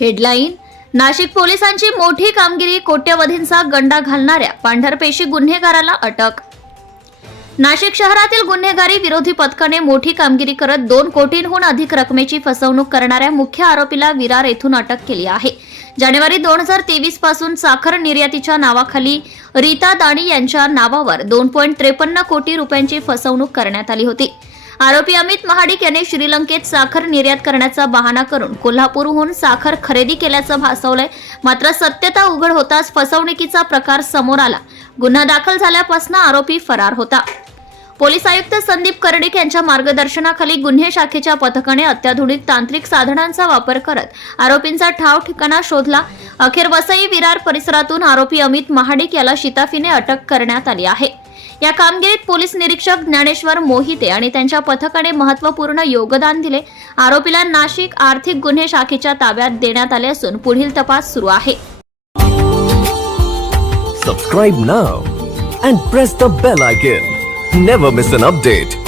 Headline. Nashik पोलिसांची मोठी कामगिरी कोट्यवधींचा गंडा घालणाऱ्या पांढरपेशी गुन्हेगाराला अटक. नाशिक शहरातील गुन्हेगारी विरोधी पथकाने मोठी कामगिरी करत दोन कोटींहून अधिक रकमेची फसवणूक करणाऱ्या मुख्य आरोपीला विरार येथून अटक केली आहे. जानेवारी दोन हजार तेवीसपासून साखर निर्यातीच्या नावाखाली रीता दाणी यांच्या नावावर दोन पॉईंट त्रेपन्न कोटी रुपयांची फसवणूक करण्यात आली होती. आरोपी अमित महाडिक याने श्रीलंकेत साखर निर्यात करण्याचा बहाणा करून कोल्हापूरहून साखर खरेदी केल्याचं भासवलंय. मात्र सत्यता उघड होताच फसवणुकीचा प्रकार समोर आला. गुन्हा दाखल झाल्यापासून आरोपी फरार होता. पोलीस आयुक्त संदीप कर्डिक यांच्या मार्गदर्शनाखाली गुन्हे शाखेच्या पथकाने अत्याधुनिक तांत्रिक साधनांचा वापर करत आरोपींचा ठाव ठिकाणा शोधला. अखेर वसई विरार परिसरातून आरोपी अमित महाडिक याला शिताफीने अटक करण्यात आली आहे. या कामगिरीत पोलीस निरीक्षक ज्ञानेश्वर मोहिते आणि त्यांच्या पथकाने महत्त्वपूर्ण योगदान दिले. आरोपीला नाशिक आर्थिक गुन्हे शाखेच्या ताब्यात देण्यात आले असून पुढील तपास सुरू आहे. Subscribe now and press the bell icon never miss an update